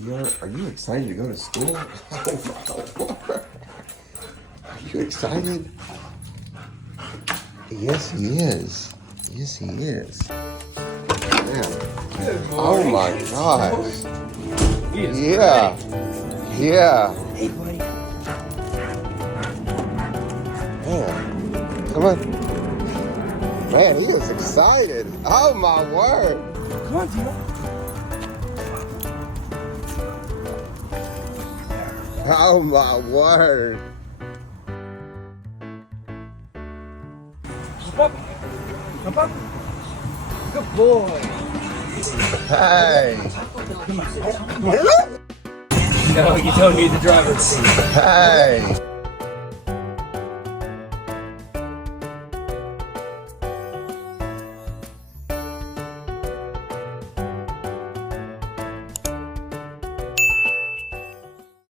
Dior, are you excited to go to school? Are you excited? Yes, he is. Yes, he is. Man. Oh my gosh. Yeah. Yeah. Hey, buddy. Man. Come on. Man, he is excited. Oh my word. Come on, Dior. Oh my word. Hop up. Hop up. Good boy. Hey. No, you don't need the driver's seat. Hey.